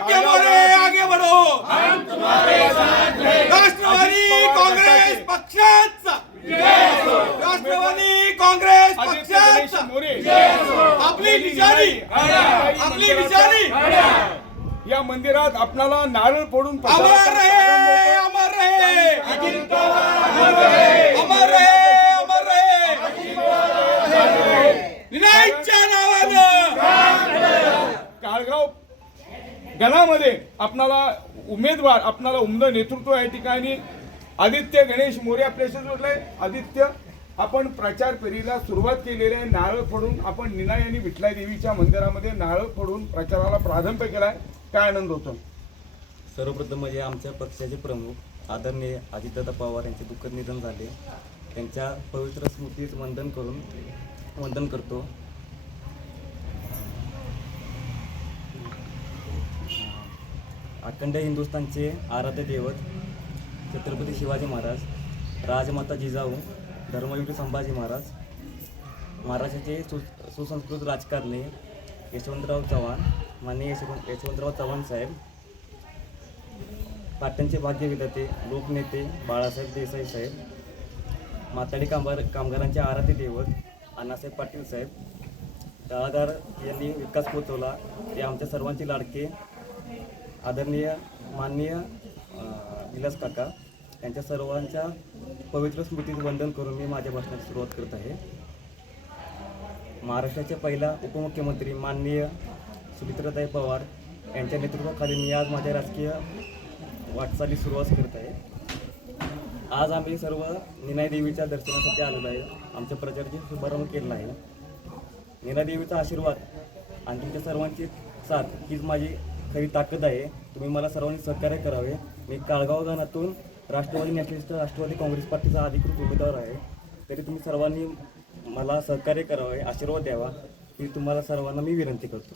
आदित्य मोरे आगे बढ़ो, हम तुम्हारे साथ हैं। राष्ट्रवादी काँग्रेस पक्षाचा, राष्ट्रवादी काँग्रेस पक्षाचा आपली निशाणी या मंदिरात आपणाला नारळ फोडून अमर रहे, अमर रहे, अमर रहे, अमर रहे, निनाईच्या नावानं काळगाव गणामध्ये आपणाला उमेदवार, आपणाला उमदं नेतृत्व या ठिकाणी आदित्य गणेश मोरे आपल्याशी जोडले. आदित्य, आपण प्रचार फेरीला सुरुवात केलेली आहे. नारळ फोडून आपण निनाई आणि विठलाई देवीच्या मंदिरामध्ये नारळ फोडून प्रचाराला प्रारंभ केलाय. काय आनंद होतो? सर्वप्रथम म्हणजे आमच्या पक्षाचे प्रमुख आदरणीय अजितदादा पवार यांचे दुःखद निधन झाले. त्यांच्या पवित्र स्मृतीस वंदन करतो. अखंड हिंदुस्थानचे आराध्य दैवत छत्रपती शिवाजी महाराज, राजमाता जिजाऊ, धर्मवीर संभाजी महाराज, महाराष्ट्राचे सुसंस्कृत राजकारणी यशवंतराव चव्हाण, माननीय यशवंतराव चव्हाण साहेब, पाटणचे भाग्यविधाते लोकनेते बाळासाहेब देसाई साहेब, माताडी कामगारांचे आराध्य दैवत अण्णासाहेब पाटील साहेब, तळागार यांनी विकास पोचवला ते आमच्या सर्वांचे लाडके आदरणीय माननीय विलास काका, यांच्या सर्वांच्या पवित्र स्मृतीस वंदन करून मी माझ्या भाषणाची सुरुवात करत आहे. महाराष्ट्राच्या पहिला उपमुख्यमंत्री माननीय सुमित्राताई पवार यांच्या नेतृत्वाखाली मी आज माझ्या राजकीय वाटचाली सुरुवात करत आहे. आज आम्ही सर्व निनाई देवीच्या दर्शनासाठी आलेलो आहे. आमच्या प्रचाराची शुभारंभ केलेला आहे. निनाई देवीचा आशीर्वाद आणि तुमच्या सर्वांची साथ हीच माझी खरी ताकद आहे. तुम्ही मला सर्वांनी सहकार्य करावे. मी काळगाव गणातून राष्ट्रवादी नॅशनलिस्ट राष्ट्रवादी काँग्रेस पार्टीचा अधिकृत उमेदवार आहे. तरी तुम्ही सर्वांनी मला सहकार्य करावे, आशीर्वाद द्यावा ही तुम्हाला सर्वांना मी विनंती करतो.